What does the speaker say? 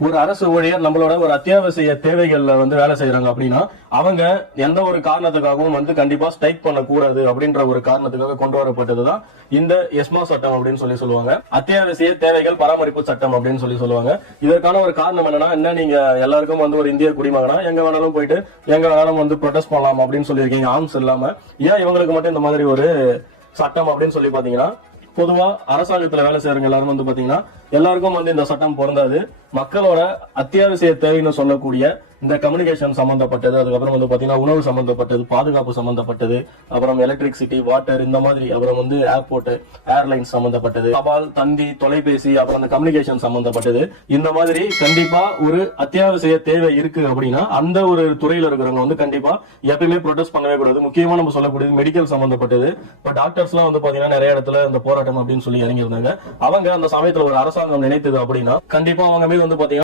ஒரு அரசு ஊழியர் நம்மளோட ஒரு அத்தியாவசிய தேவைகள்ல வேலை செய்யறாங்க அப்படின்னா அவங்க எந்த ஒரு காரணத்துக்காகவும் கண்டிப்பா ஸ்ட்ரைக் பண்ணக்கூடாது அப்படின்ற ஒரு காரணத்துக்காக கொண்டு வரப்பட்டதுதான் இந்த எஸ்மா சட்டம் அப்படின்னு சொல்லுவாங்க. அத்தியாவசிய தேவைகள் பராமரிப்பு சட்டம் அப்படின்னு சொல்லுவாங்க. இதற்கான ஒரு காரணம் என்னன்னா, நீங்க எல்லாருக்கும் ஒரு இந்திய குடிமகனா எங்க வேணாலும் போயிட்டு எங்க வேணாலும் ப்ரொடெஸ்ட் பண்ணலாம் அப்படின்னு சொல்லியிருக்கீங்க, ஆர்ம்ஸ் இல்லாம. ஏன் இவங்களுக்கு மட்டும் இந்த மாதிரி ஒரு சட்டம் அப்படின்னு சொல்லி பாத்தீங்கன்னா, பொதுவா அரசாங்கத்துல வேலை செய்யறவங்க எல்லாரும் பாத்தீங்கன்னா எல்லாருக்கும் இந்த சட்டம் பொருந்தாது. மக்களோட அத்தியாவசிய தேவைன்னு சொல்லக்கூடிய இந்த கம்யூனிகேஷன் சம்பந்தப்பட்டது, அதுக்கப்புறம் பாத்தீங்கன்னா உணவு சம்பந்தப்பட்டது, பாதுகாப்பு சம்பந்தப்பட்டது, அப்புறம் எலக்ட்ரிசிட்டி, வாட்டர், இந்த மாதிரி, அப்புறம் ஏர்போர்ட், ஏர்லைன்ஸ் சம்பந்தப்பட்டது, தபால், தந்தி, தொலைபேசி, அப்புறம் அந்த கம்யூனிகேஷன் சம்பந்தப்பட்டது. இந்த மாதிரி கண்டிப்பா ஒரு அத்தியாவசிய தேவை இருக்கு அப்படின்னா அந்த ஒரு துறையில இருக்கிறவங்க கண்டிப்பா எப்பயுமே ப்ரொடெஸ்ட் பண்ணவே கூடாது. முக்கியமா நம்ம சொல்லக்கூடியது மெடிக்கல் சம்பந்தப்பட்டது. இப்ப டாக்டர்ஸ் எல்லாம் பாத்தீங்கன்னா நிறைய இடத்துல இந்த போராட்டம் அப்படின்னு சொல்லி இறங்கியிருந்தாங்க. அவங்க அந்த சமயத்துல ஒரு அரசாங்கம் நினைத்தது அப்படின்னா கண்டிப்பா அவங்க மீது பாத்தீங்கன்னா